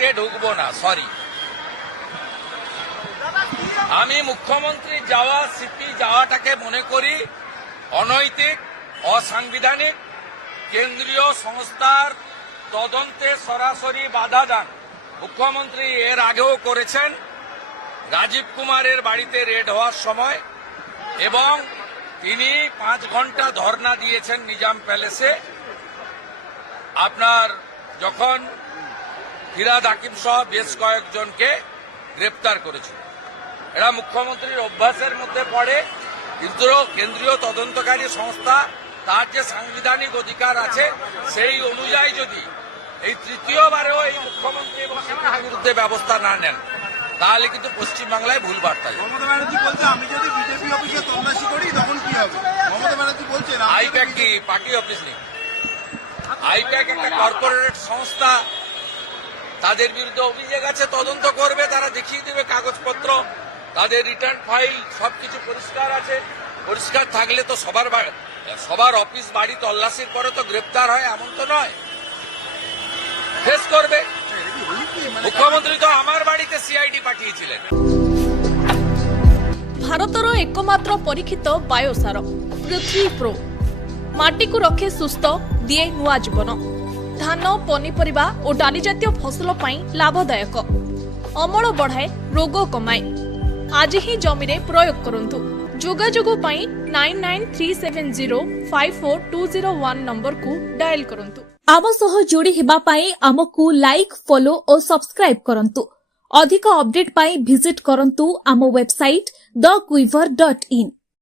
ডিবেটে ঢুকবো না, সরি। আমি মুখ্যমন্ত্রী সিপি যাওয়াটাকে মনে করি অনৈতিক, অসাংবিধানিক। কেন্দ্রীয় সংস্থার তদন্তে সরাসরি বাধা দান মুখ্যমন্ত্রী এর আগেও করেছেন, রাজীব কুমারের বাড়িতে রেড হওয়ার সময়, এবং তিনি 5 ঘন্টা ধর্ণা দিয়েছেন নিজাম প্যালেসে। আপনার যখন ফিরাদ হাকিম সহ বেশ কয়েকজনকে গ্রেপ্তার করেছিল, এরা মুখ্যমন্ত্রীর অভ্যাসের মধ্যে পড়ে। কিন্তু কেন্দ্রীয় তদন্তকারী সংস্থা তার যে সাংবিধানিক অধিকার আছে সেই অনুযায়ী যদি এই তৃতীয়বারেও এই মুখ্যমন্ত্রী এবং সিপির বিরুদ্ধে ব্যবস্থা না নেন, তাহলে কিন্তু পশ্চিমবাংলায় ভুল বার্তা যাবে। মমতা ব্যানার্জি বলছে আমি যদি বিজেপি অফিসে তল্লাশি করি তখন কি হবে? মমতা ব্যানার্জি বলছেন আইপ্যাক কি পার্টি অফিস নেই? আইপ্যাক একটা কর্পোরেট সংস্থা, তাদের বিরুদ্ধে অভিযোগ আছে, তদন্ত করবে, তারা দেখিয়ে দেবে কাগজপত্র, তাদের রিটার্ন ফাইল সবকিছু পরিষ্কার আছে। পরিষ্কার থাকলে তো সবার অফিস বাড়ি তল্লাশির পরে তো গ্রেপ্তার হয়, এমন তো নয়। ফেস করবে। মুখ্যমন্ত্রী তো আমার বাড়িতে সিআইডি পাঠিয়েছিলেন। ভারতর একমাত্র পরীক্ষিত বায়োসার পৃথ্বী প্রো মাটিକୁ ରଖେ ସୁସ୍ଥ, ଦିଏ ନୂଆ ଜୀବନ। ଧାନ, ପନିପରିବା ଓ ଡାଲି ଜାତୀୟ ଫସଲ ପାଇଁ ଲାଭଦାୟକ, ଅମଳ ବଢ଼ାଏ, ରୋଗ କମାଏ। ଆଜି ହିଁ ଜମିରେ ପ୍ରୟୋଗ କରନ୍ତୁ। ଯୋଗାଯୋଗ ପାଇଁ 9937054201 ନମ୍ବରକୁ ଡାଏଲ କରନ୍ତୁ। ଆମ ସହ ଯୋଡ଼ି ହେବା ପାଇଁ ଆମକୁ ଲାଇକ୍, ଫଲୋ ଓ ସବସ୍କ୍ରାଇବ୍ କରନ୍ତୁ। ଅଧିକ ଅପଡେଟ୍ ପାଇଁ ଭିଜିଟ୍ କରନ୍ତୁ ଆମ ୱେବସାଇଟ୍ thequiver.in।